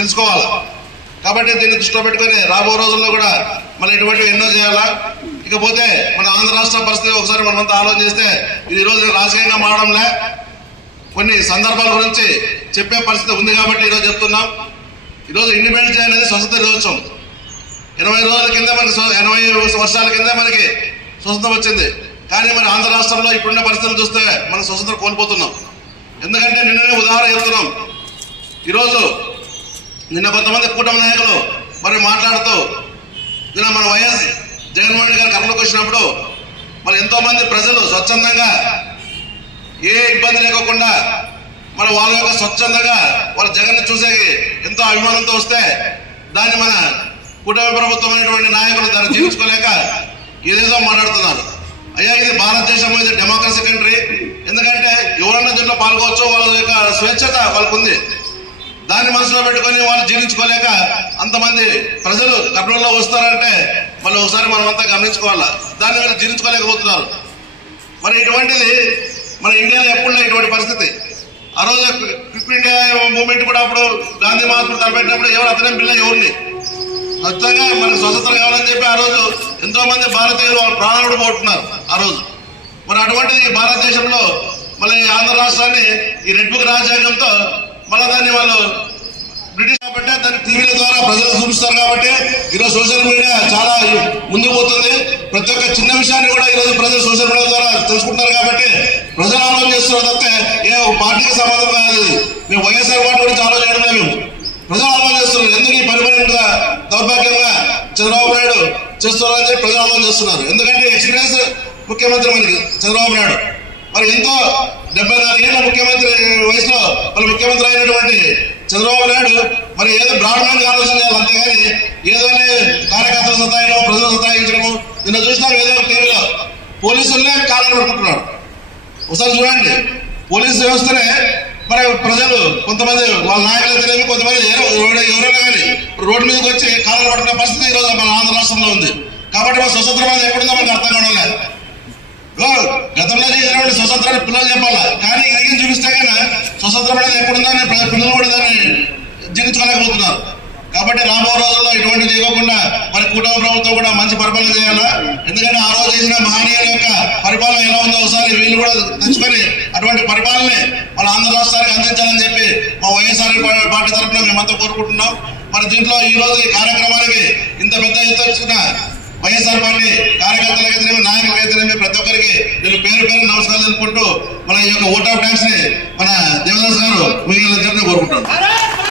తెలుసుకోవాలి. కాబట్టి దీన్ని దృష్టిలో పెట్టుకొని రాబో రోజుల్లో కూడా మళ్ళీ ఇటువంటివి ఎన్నో చేయాలా. ఇకపోతే మన ఆంధ్ర రాష్ట్ర పరిస్థితి ఒకసారి మనమంతా ఆలోచన చేస్తే ఇది ఈరోజు రాజకీయంగా మారడంలే, కొన్ని సందర్భాల గురించి చెప్పే పరిస్థితి ఉంది కాబట్టి ఈరోజు చెప్తున్నాం. ఈరోజు ఇండిపెండెన్స్ డే అనేది స్వతంత్ర దినోత్సవం. 80 రోజుల కింద మనకి 80 వర్షాల కింద మనకి స్వతంత్రం వచ్చింది. కానీ మన ఆంధ్ర రాష్ట్రంలో ఇప్పుడున్న పరిస్థితులు చూస్తే మనం స్వతంత్రం కోల్పోతున్నాం. ఎందుకంటే నిన్ననే ఉదాహరణ చెప్తున్నాం. ఈరోజు నిన్న కొంతమంది కూటమి నాయకులు మరి మాట్లాడుతూ నిన్న మన వైఎస్ జగన్మోహన్ రెడ్డి గారు కర్నూలుకు వచ్చినప్పుడు మరి ఎంతో మంది ప్రజలు స్వచ్ఛందంగా ఏ ఇబ్బంది లేకుండా మరి వాళ్ళ యొక్క స్వచ్ఛందంగా వాళ్ళ జగన్ చూసే ఎంతో అభిమానంతో వస్తే దాన్ని మన కూటమి ప్రభుత్వం అనేటువంటి నాయకులు దాన్ని జీవించుకోలేక ఏదేదో మాట్లాడుతున్నారు. అయ్యా, ఇది భారతదేశం, ఇది డెమోక్రసీ కంట్రీ. ఎందుకంటే ఎవరన్నా దీంట్లో పాల్గొవచ్చు, వాళ్ళ యొక్క స్వేచ్ఛత వాళ్ళకు ఉంది. దాన్ని మనసులో పెట్టుకొని వాళ్ళు జీర్ణించుకోలేక అంతమంది ప్రజలు కర్నూలులో వస్తారంటే మళ్ళీ ఒకసారి మనమంతా గమనించుకోవాలా. దాన్ని వీళ్ళు జీర్ణించుకోలేకపోతున్నారు. మరి ఇటువంటిది మన ఇండియాలో ఎప్పుడు ఇటువంటి పరిస్థితి. ఆ రోజు క్విట్ ఇండియా మూవ్మెంట్ కూడా అప్పుడు గాంధీ మహాత్ముడు తలపెట్టినప్పుడు ఎవరు అతనే పిల్ల ఎవరిని ఖచ్చితంగా మనకు స్వతంత్రం కావాలని చెప్పి ఆ రోజు ఎంతో మంది భారతీయులు వాళ్ళ ప్రాణాలు పోతున్నారు ఆ రోజు. మరి అటువంటిది భారతదేశంలో మళ్ళీ ఆంధ్ర రాష్ట్రాన్ని ఈ రెడ్ బుక్ రాజ్యాంగంతో మళ్ళీ దాన్ని వాళ్ళు బ్రిటిష్ కాబట్టి దాన్ని టీవీల ద్వారా ప్రజలు చూపిస్తారు. కాబట్టి ఈరోజు సోషల్ మీడియా చాలా ముందుకు పోతుంది. ప్రతి ఒక్క చిన్న విషయాన్ని కూడా ఈరోజు ప్రజలు సోషల్ మీడియా ద్వారా తెలుసుకుంటారు. కాబట్టి ప్రజలు ఆలోచన చేస్తున్నారు తప్పితే ఏ పార్టీకి సంబంధం కాదు. మేము వైఎస్ఆర్ పార్టీ గురించి ఆలోచన చేయడం లేదు. మేము ప్రజలు ఆలోచన చేస్తున్నారు. ఎందుకు ఈ పరిపాలన దౌర్భాగ్యంగా చంద్రబాబు నాయుడు చేస్తున్నారని చెప్పి ప్రజలు ఆలోచన చేస్తున్నారు. ఎందుకంటే ఎక్స్పీరియన్స్ ముఖ్యమంత్రి మనకి చంద్రబాబు నాయుడు. మరి ఎంతో 74 ఏళ్ళ ముఖ్యమంత్రి వయసులో వాళ్ళు ముఖ్యమంత్రి అయినటువంటి చంద్రబాబు నాయుడు మరి ఏదో బ్రాడ్మ్యాన్ ఆలోచన చేయాలి. అంతేగాని ఏదో కార్యకర్తలు సతాయడం, ప్రజలు సతాయించడము. నిన్న చూసినాం ఏదో టీవీలో పోలీసులనే కారణం పెట్టుకుంటున్నాడు. ఒకసారి చూడండి, పోలీసు వ్యవస్థనే మరి ప్రజలు కొంతమంది వాళ్ళ నాయకులు తెలియదు, కొంతమంది ఎవరైనా కానీ రోడ్డు మీదకి వచ్చి కారణం పడుతున్న పరిస్థితి ఈరోజు మన ఆంధ్ర రాష్ట్రంలో ఉంది. కాబట్టి మన స్వతంత్రం అనేది ఎప్పుడుందో మనకు అర్థం కావడం లేదు. గతంలో చేసినటువంటి స్వతంత్రాన్ని పిల్లలు చెప్పాలా, కానీ ఇది చూపిస్తే కన్నా స్వతంత్రం అనేది ఎప్పుడుందని పిల్లలు కూడా దాన్ని జీవించుకోలేకపోతున్నారు. కాబట్టి రాబో రోజుల్లో ఇటువంటి చేయకుండా మరి కూటమి ప్రభుత్వం కూడా మంచి పరిపాలన చేయాలా. ఎందుకంటే ఆ రోజు చేసిన మహనీయుల యొక్క పరిపాలన ఎలా ఉందో ఒకసారి వీళ్ళు కూడా తెచ్చుకొని అటువంటి పరిపాలన మన ఆంధ్ర రాష్ట్రానికి అందించాలని చెప్పి మా వైఎస్ఆర్ పార్టీ తరఫున మేమంతా కోరుకుంటున్నాం. మరి దీంట్లో ఈ రోజు ఈ కార్యక్రమానికి ఇంత పెద్ద ఎత్తున వచ్చిన వైఎస్ఆర్ పార్టీ కార్యకర్తలకైతేనేమి, నాయకులకైతేనేమి ప్రతి ఒక్కరికి నేను పేరు పేరు నమస్కారాలు తెలుపుకుంటూ మన ఈ యొక్క ఓట్ ఆఫ్ థ్యాంక్స్ ని మన దేవదాస్ గారు మిగిలిన కోరుకుంటాను.